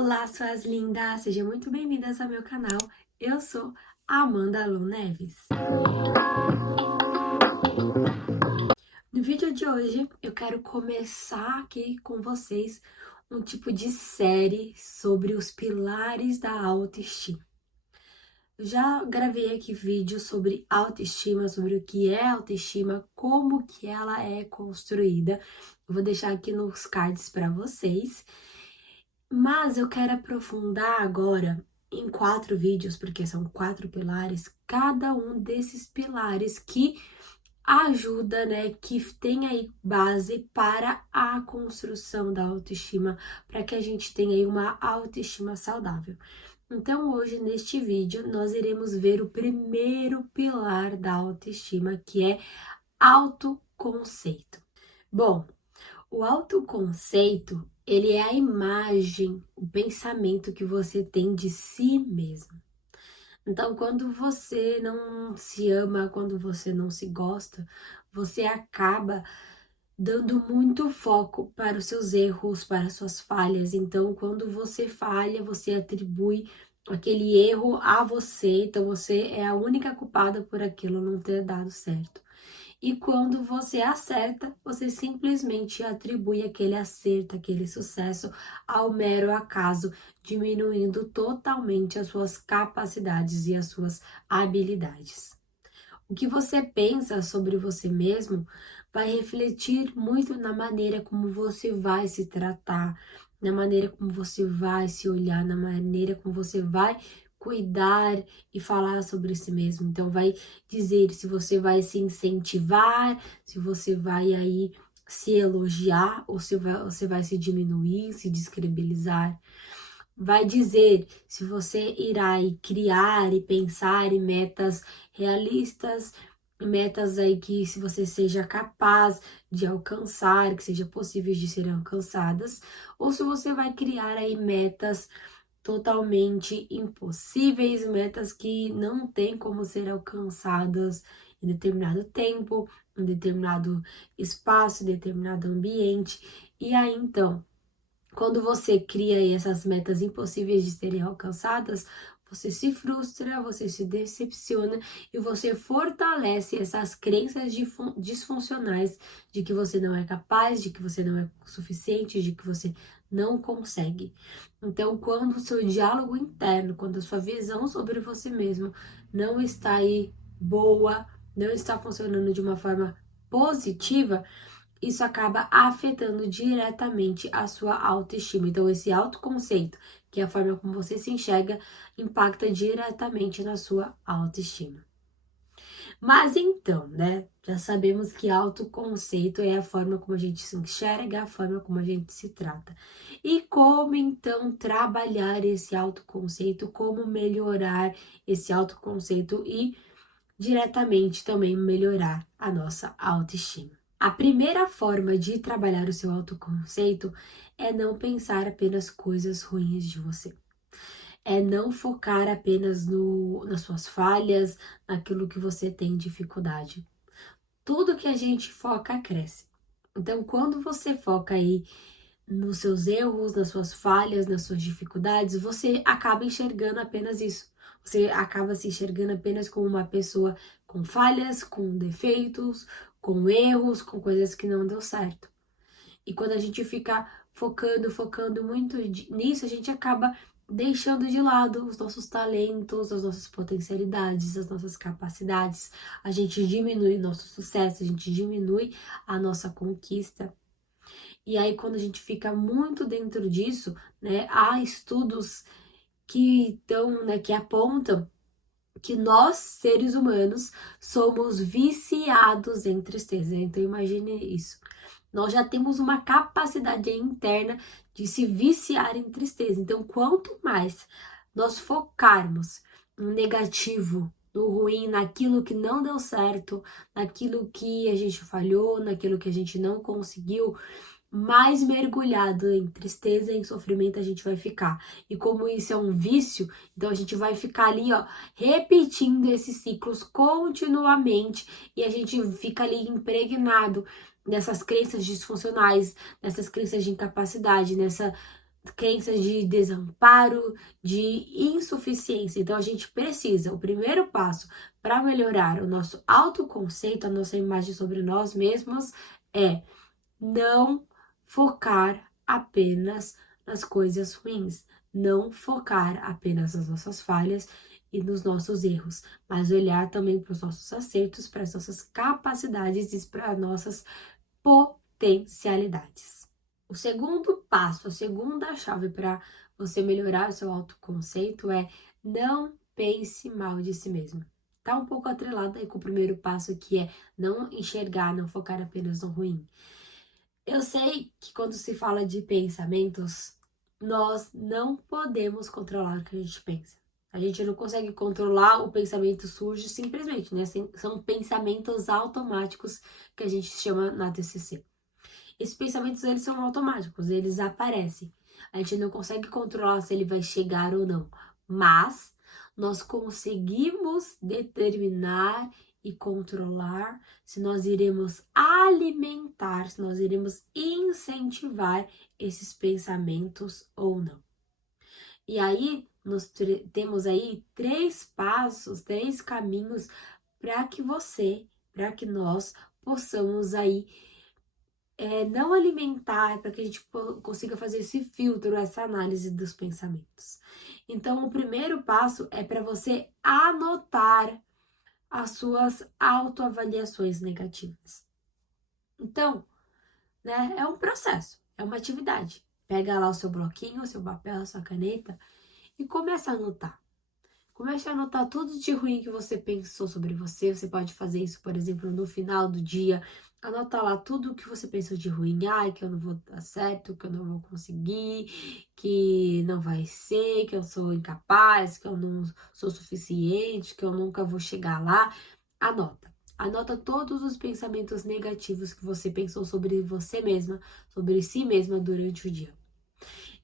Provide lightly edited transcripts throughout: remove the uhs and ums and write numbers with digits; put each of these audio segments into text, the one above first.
Olá, suas lindas! Sejam muito bem-vindas ao meu canal. Eu sou a Amanda Lu Neves. No vídeo de hoje, eu quero começar aqui com vocês um tipo de série sobre os pilares da autoestima. Eu já gravei aqui vídeos sobre autoestima, sobre o que é autoestima, como que ela é construída. Eu vou deixar aqui nos cards para vocês. Mas eu quero aprofundar agora em 4 vídeos, porque são 4 pilares, cada um desses pilares que ajuda, né, que tem aí base para a construção da autoestima, para que a gente tenha aí uma autoestima saudável. Então, hoje, neste vídeo, nós iremos ver o primeiro pilar da autoestima, que é autoconceito. Bom, o autoconceito, ele é a imagem, o pensamento que você tem de si mesmo. Então, quando você não se ama, quando você não se gosta, você acaba dando muito foco para os seus erros, para as suas falhas. Então, quando você falha, você atribui aquele erro a você. Então, você é a única culpada por aquilo não ter dado certo. E quando você acerta, você simplesmente atribui aquele acerto, aquele sucesso ao mero acaso, diminuindo totalmente as suas capacidades e as suas habilidades. O que você pensa sobre você mesmo vai refletir muito na maneira como você vai se tratar, na maneira como você vai se olhar, na maneira como você vai cuidar e falar sobre si mesmo. Então, vai dizer se você vai se incentivar, se você vai aí se elogiar ou se você vai se diminuir, se descredibilizar. Vai dizer se você irá aí criar e pensar em metas realistas, metas aí que se você seja capaz de alcançar, que seja possíveis de serem alcançadas, ou se você vai criar aí metas totalmente impossíveis, metas que não tem como ser alcançadas em determinado tempo, em determinado espaço, em determinado ambiente. E aí então, quando você cria aí essas metas impossíveis de serem alcançadas, você se frustra, você se decepciona e você fortalece essas crenças disfuncionais de que você não é capaz, de que você não é suficiente, de que você não consegue. Então, quando o seu diálogo interno, quando a sua visão sobre você mesmo não está aí boa, não está funcionando de uma forma positiva, isso acaba afetando diretamente a sua autoestima. Então, esse autoconceito, que é a forma como você se enxerga, impacta diretamente na sua autoestima. Mas então, né? Já sabemos que autoconceito é a forma como a gente se enxerga, a forma como a gente se trata. E como então trabalhar esse autoconceito, como melhorar esse autoconceito e diretamente também melhorar a nossa autoestima. A primeira forma de trabalhar o seu autoconceito é não pensar apenas coisas ruins de você. É não focar apenas nas suas falhas, naquilo que você tem dificuldade. Tudo que a gente foca cresce. Então, quando você foca aí nos seus erros, nas suas falhas, nas suas dificuldades, você acaba enxergando apenas isso. Você acaba se enxergando apenas como uma pessoa com falhas, com defeitos, com erros, com coisas que não deu certo. E quando a gente fica focando muito nisso, a gente acaba deixando de lado os nossos talentos, as nossas potencialidades, as nossas capacidades. A gente diminui nosso sucesso, a gente diminui a nossa conquista. E aí, quando a gente fica muito dentro disso, né, há estudos que estão, né, que apontam que nós, seres humanos, somos viciados em tristeza. Então, imagine isso. Nós já temos uma capacidade interna de se viciar em tristeza. Então, quanto mais nós focarmos no negativo, no ruim, naquilo que não deu certo, naquilo que a gente falhou, naquilo que a gente não conseguiu, mais mergulhado em tristeza e em sofrimento a gente vai ficar. E como isso é um vício, então a gente vai ficar ali, ó, repetindo esses ciclos continuamente e a gente fica ali impregnado nessas crenças disfuncionais, nessas crenças de incapacidade, nessa crenças de desamparo, de insuficiência. Então a gente precisa, o primeiro passo para melhorar o nosso autoconceito, a nossa imagem sobre nós mesmos é não focar apenas nas coisas ruins, não focar apenas nas nossas falhas e nos nossos erros, mas olhar também para os nossos acertos, para as nossas capacidades e para as nossas potencialidades. O segundo passo, a segunda chave para você melhorar o seu autoconceito é não pense mal de si mesmo. Tá um pouco atrelado aí com o primeiro passo, que é não enxergar, não focar apenas no ruim. Eu sei que quando se fala de pensamentos, nós não podemos controlar o que a gente pensa. A gente não consegue controlar o pensamento surge simplesmente, né? São pensamentos automáticos que a gente chama na TCC. Esses pensamentos, eles são automáticos, eles aparecem. A gente não consegue controlar se ele vai chegar ou não, mas nós conseguimos determinar e controlar se nós iremos alimentar, se nós iremos incentivar esses pensamentos ou não. E aí, nós temos aí 3 passos, 3 caminhos para que nós possamos aí não alimentar, para que a gente consiga fazer esse filtro, essa análise dos pensamentos. Então, o primeiro passo é para você anotar as suas autoavaliações negativas. Então, né, é um processo, é uma atividade. Pega lá o seu bloquinho, o seu papel, a sua caneta e começa a anotar. Comece a anotar tudo de ruim que você pensou sobre você. Você pode fazer isso, por exemplo, no final do dia. Anota lá tudo o que você pensou de ruim. Ai, que eu não vou dar certo, que eu não vou conseguir, que não vai ser, que eu sou incapaz, que eu não sou suficiente, que eu nunca vou chegar lá. Anota. Anota todos os pensamentos negativos que você pensou sobre você mesma, sobre si mesma durante o dia.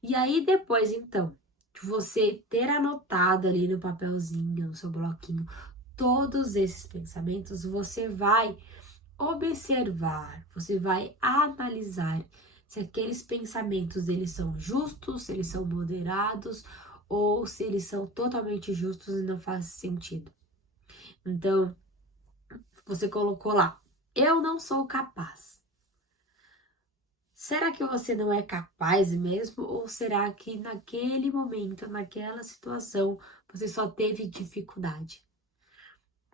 E aí depois, então, de você ter anotado ali no papelzinho, no seu bloquinho, todos esses pensamentos, você vai observar, você vai analisar se aqueles pensamentos eles são justos, se eles são moderados ou se eles são totalmente justos e não faz sentido. Então, você colocou lá, eu não sou capaz. Será que você não é capaz mesmo? Ou será que naquele momento, naquela situação, você só teve dificuldade?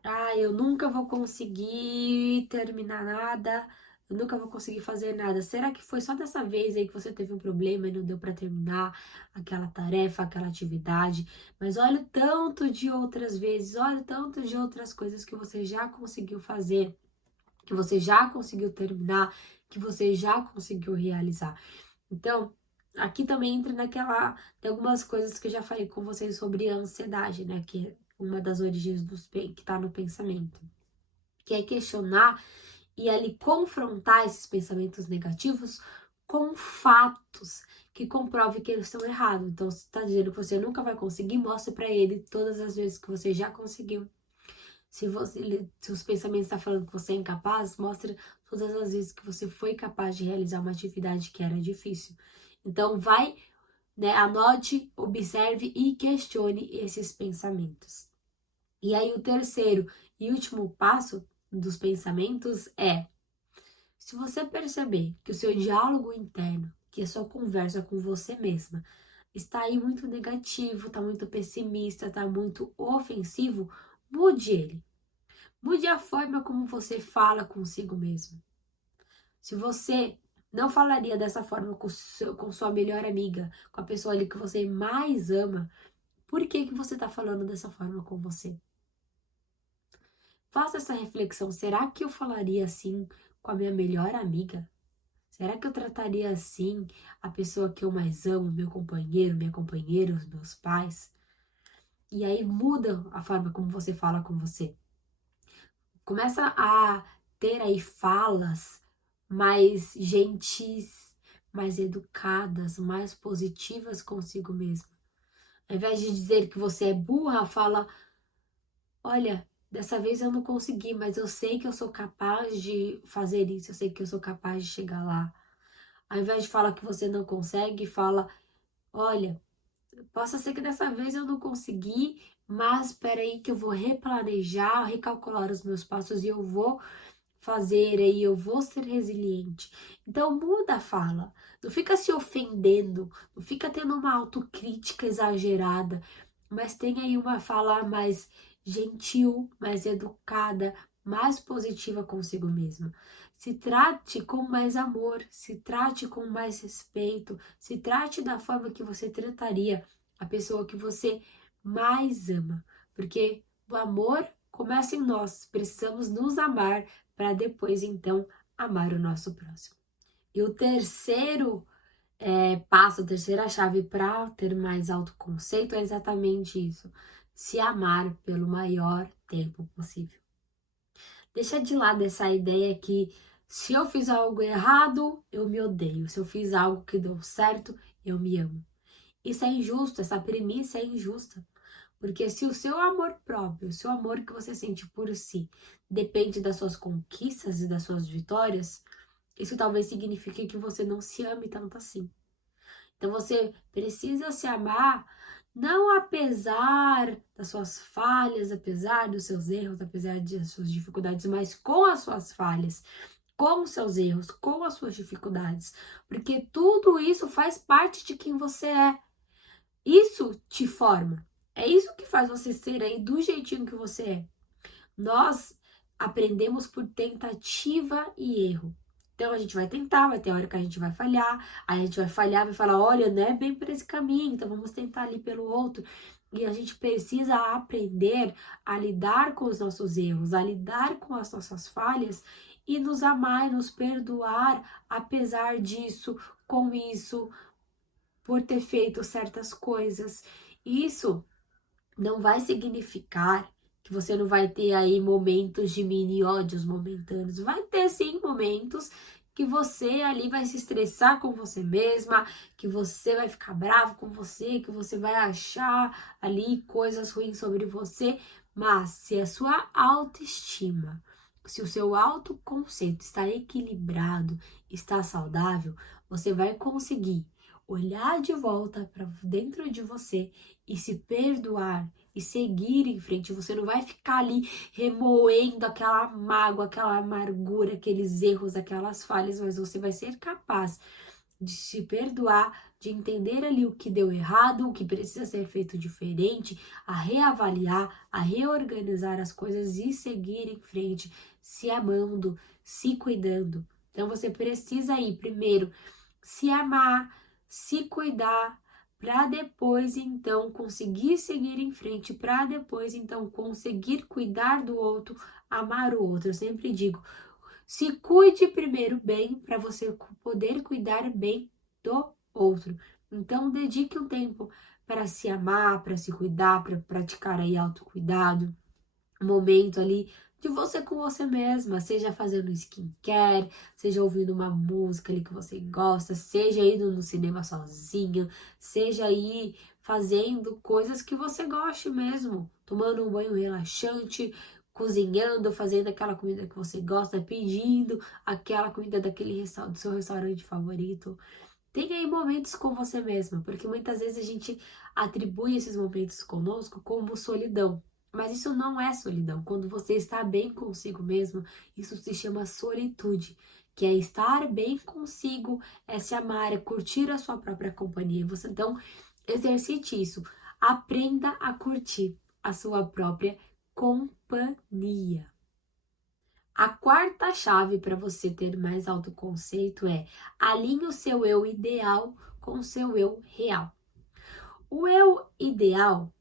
Ah, eu nunca vou conseguir terminar nada, eu nunca vou conseguir fazer nada. Será que foi só dessa vez aí que você teve um problema e não deu para terminar aquela tarefa, aquela atividade? Mas olha o tanto de outras vezes, olha o tanto de outras coisas que você já conseguiu fazer, que você já conseguiu terminar, que você já conseguiu realizar. Então, aqui também entra tem algumas coisas que eu já falei com vocês sobre a ansiedade, né? Que é uma das origens que tá no pensamento. Que é questionar e ali confrontar esses pensamentos negativos com fatos que comprovem que eles estão errados. Então, se tá dizendo que você nunca vai conseguir, mostre para ele todas as vezes que você já conseguiu. Se os pensamentos estão falando que você é incapaz, mostre todas as vezes que você foi capaz de realizar uma atividade que era difícil. Então, vai, né, anote, observe e questione esses pensamentos. E aí, o terceiro e último passo dos pensamentos é: se você perceber que o seu diálogo interno, que é sua conversa com você mesma, está aí muito negativo, está muito pessimista, está muito ofensivo, mude ele. Mude a forma como você fala consigo mesmo. Se você não falaria dessa forma com sua melhor amiga, com a pessoa ali que você mais ama, por que você está falando dessa forma com você? Faça essa reflexão. Será que eu falaria assim com a minha melhor amiga? Será que eu trataria assim a pessoa que eu mais amo, meu companheiro, minha companheira, os meus pais? E aí muda a forma como você fala com você. Começa a ter aí falas mais gentis, mais educadas, mais positivas consigo mesma. Ao invés de dizer que você é burra, fala: olha, dessa vez eu não consegui, mas eu sei que eu sou capaz de fazer isso, eu sei que eu sou capaz de chegar lá. Ao invés de falar que você não consegue, fala: olha, possa ser que dessa vez eu não consegui, mas espera aí que eu vou replanejar, recalcular os meus passos e eu vou fazer aí, eu vou ser resiliente. Então muda a fala, não fica se ofendendo, não fica tendo uma autocrítica exagerada, mas tem aí uma fala mais gentil, mais educada, mais positiva consigo mesma. Se trate com mais amor, se trate com mais respeito, se trate da forma que você trataria a pessoa que você mais ama, porque o amor começa em nós, precisamos nos amar para depois então amar o nosso próximo. E o terceiro passo, a terceira chave para ter mais autoconceito é exatamente isso: se amar pelo maior tempo possível. Deixa de lado essa ideia que se eu fiz algo errado, eu me odeio. Se eu fiz algo que deu certo, eu me amo. Isso é injusto, essa premissa é injusta. Porque se o seu amor próprio, o seu amor que você sente por si, depende das suas conquistas e das suas vitórias, isso talvez signifique que você não se ame tanto assim. Então você precisa se amar não apesar das suas falhas, apesar dos seus erros, apesar das suas dificuldades, mas com as suas falhas, com os seus erros, com as suas dificuldades, porque tudo isso faz parte de quem você é. Isso te forma. É isso que faz você ser aí do jeitinho que você é. Nós aprendemos por tentativa e erro. Então a gente vai tentar, vai ter hora que a gente vai falhar, aí a gente vai falhar, vai falar, olha, não é bem por esse caminho, então vamos tentar ali pelo outro. E a gente precisa aprender a lidar com os nossos erros, a lidar com as nossas falhas e nos amar, nos perdoar, apesar disso, com isso, por ter feito certas coisas. Isso não vai significar que você não vai ter aí momentos de mini ódios momentâneos. Vai ter sim momentos que você ali vai se estressar com você mesma, que você vai ficar bravo com você, que você vai achar ali coisas ruins sobre você, mas se a sua autoestima, se o seu autoconceito está equilibrado, está saudável, você vai conseguir olhar de volta para dentro de você e se perdoar e seguir em frente. Você não vai ficar ali remoendo aquela mágoa, aquela amargura, aqueles erros, aquelas falhas, mas você vai ser capaz de se perdoar, de entender ali o que deu errado, o que precisa ser feito diferente, a reavaliar, a reorganizar as coisas e seguir em frente, se amando, se cuidando. Então você precisa aí primeiro se amar, se cuidar, para depois então conseguir seguir em frente, para depois então conseguir cuidar do outro, amar o outro. Eu sempre digo, se cuide primeiro bem para você poder cuidar bem do outro. Então dedique um tempo para se amar, para se cuidar, para praticar aí autocuidado, um momento ali de você com você mesma, seja fazendo skincare, seja ouvindo uma música ali que você gosta, seja indo no cinema sozinho, seja aí fazendo coisas que você goste mesmo, tomando um banho relaxante, cozinhando, fazendo aquela comida que você gosta, pedindo aquela comida do seu restaurante favorito. Tenha aí momentos com você mesma, porque muitas vezes a gente atribui esses momentos conosco como solidão. Mas isso não é solidão. Quando você está bem consigo mesmo, isso se chama solitude, que é estar bem consigo, é se amar, é curtir a sua própria companhia. Você então exercite isso. Aprenda a curtir a sua própria companhia. A quarta chave para você ter mais autoconceito é alinhe o seu eu ideal com o seu eu real. O eu ideal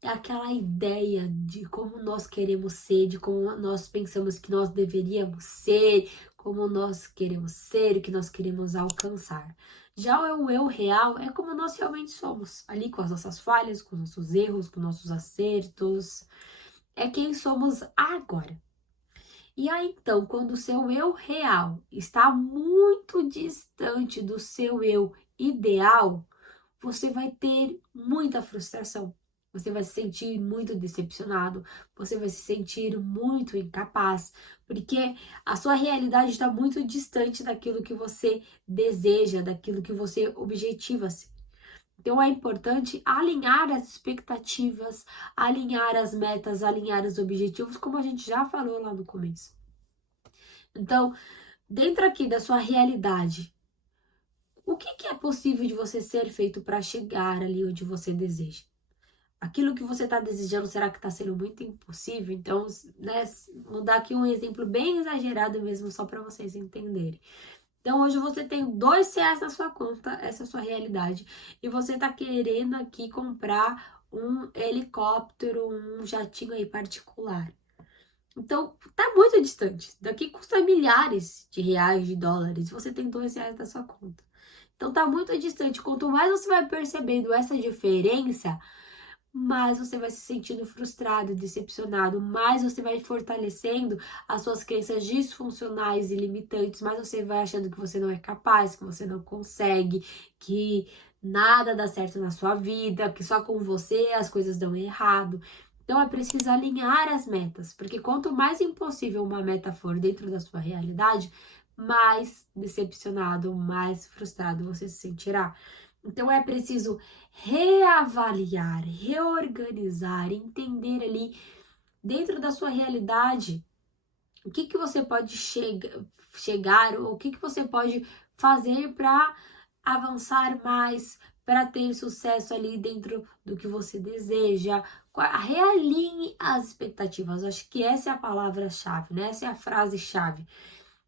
é aquela ideia de como nós queremos ser, de como nós pensamos que nós deveríamos ser, como nós queremos ser, o que nós queremos alcançar. Já o eu real é como nós realmente somos, ali com as nossas falhas, com os nossos erros, com os nossos acertos. É quem somos agora. E aí, então, quando o seu eu real está muito distante do seu eu ideal, você vai ter muita frustração. Você vai se sentir muito decepcionado, você vai se sentir muito incapaz, porque a sua realidade está muito distante daquilo que você deseja, daquilo que você objetiva ser. Então é importante alinhar as expectativas, alinhar as metas, alinhar os objetivos, como a gente já falou lá no começo. Então, dentro aqui da sua realidade, o que é possível de você ser feito para chegar ali onde você deseja? Aquilo que você está desejando, será que está sendo muito impossível? Então, né, vou dar aqui um exemplo bem exagerado mesmo, só para vocês entenderem. Então, hoje você tem R$ 2 na sua conta, essa é a sua realidade, e você está querendo aqui comprar um helicóptero, um jatinho aí particular. Então, tá muito distante. Daqui custa milhares de reais, de dólares. Você tem R$ 2 na sua conta. Então, tá muito distante. Quanto mais você vai percebendo essa diferença, mais você vai se sentindo frustrado, decepcionado, mais você vai fortalecendo as suas crenças disfuncionais e limitantes, mais você vai achando que você não é capaz, que você não consegue, que nada dá certo na sua vida, que só com você as coisas dão errado. Então é preciso alinhar as metas, porque quanto mais impossível uma meta for dentro da sua realidade, mais decepcionado, mais frustrado você se sentirá. Então é preciso reavaliar, reorganizar, entender ali dentro da sua realidade o que você pode chegar, ou o que você pode fazer para avançar mais, para ter sucesso ali dentro do que você deseja. Realinhe as expectativas. Acho que essa é a palavra-chave, né? Essa é a frase-chave.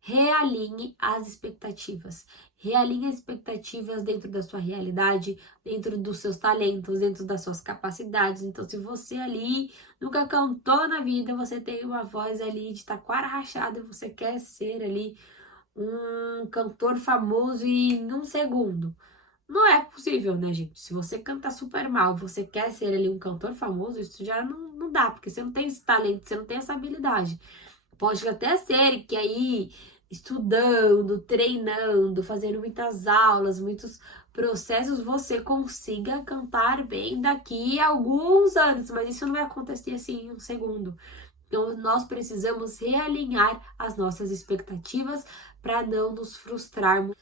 Realinhe as expectativas. Realinhe as expectativas dentro da sua realidade, dentro dos seus talentos, dentro das suas capacidades. Então, se você ali nunca cantou na vida, você tem uma voz ali de taquara rachada e você quer ser ali um cantor famoso em um segundo. Não é possível, né, gente? Se você canta super mal, você quer ser ali um cantor famoso, isso já não dá, porque você não tem esse talento, você não tem essa habilidade. Pode até ser que aí, estudando, treinando, fazendo muitas aulas, muitos processos, você consiga cantar bem daqui a alguns anos, mas isso não vai acontecer assim em um segundo. Então, nós precisamos realinhar as nossas expectativas para não nos frustrarmos.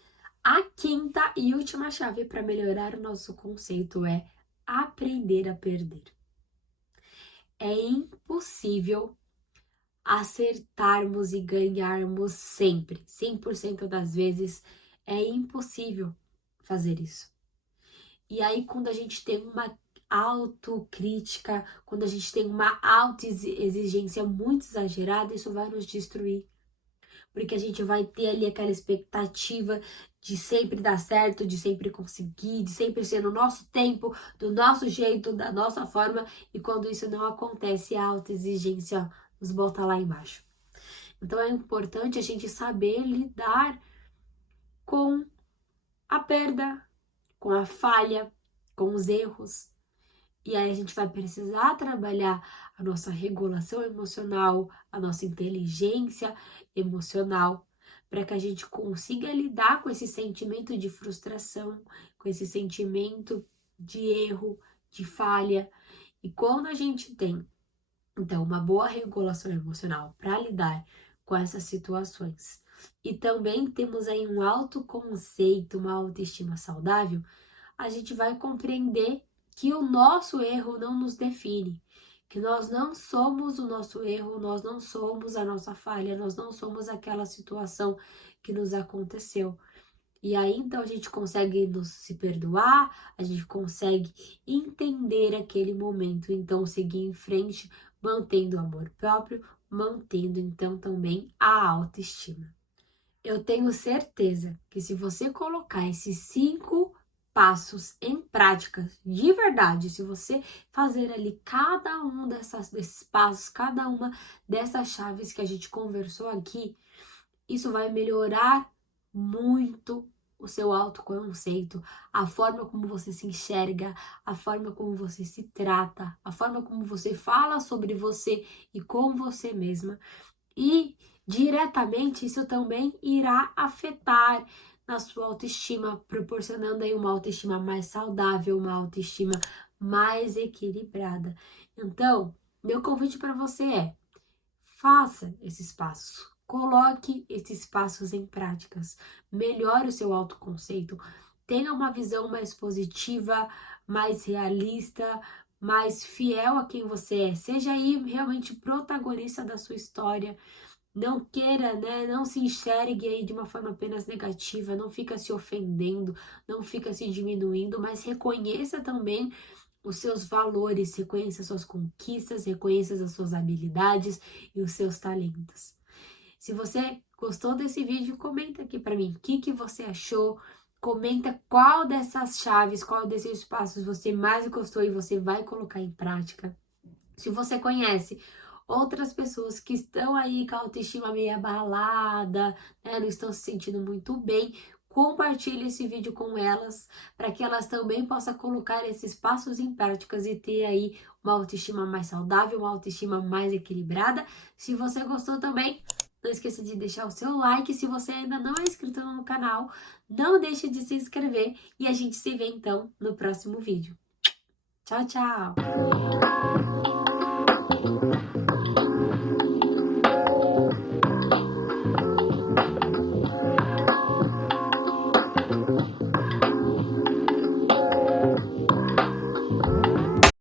A quinta e última chave para melhorar o nosso conceito é aprender a perder. É impossível acertarmos e ganharmos sempre. 100% das vezes é impossível fazer isso. E aí, quando a gente tem uma autocrítica, quando a gente tem uma autoexigência muito exagerada, isso vai nos destruir. Porque a gente vai ter ali aquela expectativa de sempre dar certo, de sempre conseguir, de sempre ser no nosso tempo, do nosso jeito, da nossa forma. E quando isso não acontece, a autoexigência nos bota lá embaixo. Então é importante a gente saber lidar com a perda, com a falha, com os erros. E aí a gente vai precisar trabalhar a nossa regulação emocional, a nossa inteligência emocional, para que a gente consiga lidar com esse sentimento de frustração, com esse sentimento de erro, de falha. E quando a gente tem, então, uma boa regulação emocional para lidar com essas situações, e também temos aí um autoconceito, uma autoestima saudável, a gente vai compreender que o nosso erro não nos define, que nós não somos o nosso erro, nós não somos a nossa falha, nós não somos aquela situação que nos aconteceu. E aí então a gente consegue nos se perdoar, a gente consegue entender aquele momento, então seguir em frente, mantendo o amor próprio, mantendo então também a autoestima. Eu tenho certeza que se você colocar esses 5 passos em prática, de verdade, se você fazer ali cada um desses passos, cada uma dessas chaves que a gente conversou aqui, isso vai melhorar muito o seu autoconceito, a forma como você se enxerga, a forma como você se trata, a forma como você fala sobre você e com você mesma. E diretamente isso também irá afetar na sua autoestima, proporcionando aí uma autoestima mais saudável, uma autoestima mais equilibrada. Então, meu convite para você é: faça esses passos, coloque esses passos em práticas, melhore o seu autoconceito, tenha uma visão mais positiva, mais realista, mais fiel a quem você é. Seja aí realmente protagonista da sua história. Não queira, né? Não se enxergue aí de uma forma apenas negativa, não fica se ofendendo, não fica se diminuindo, mas reconheça também os seus valores, reconheça as suas conquistas, reconheça as suas habilidades e os seus talentos. Se você gostou desse vídeo, comenta aqui para mim o que você achou. Comenta qual dessas chaves, qual desses passos você mais gostou e você vai colocar em prática. Se você conhece outras pessoas que estão aí com a autoestima meio abalada, né, não estão se sentindo muito bem, compartilhe esse vídeo com elas, para que elas também possam colocar esses passos em práticas e ter aí uma autoestima mais saudável, uma autoestima mais equilibrada. Se você gostou também, não esqueça de deixar o seu like. Se você ainda não é inscrito no canal, não deixe de se inscrever e a gente se vê então no próximo vídeo. Tchau, tchau!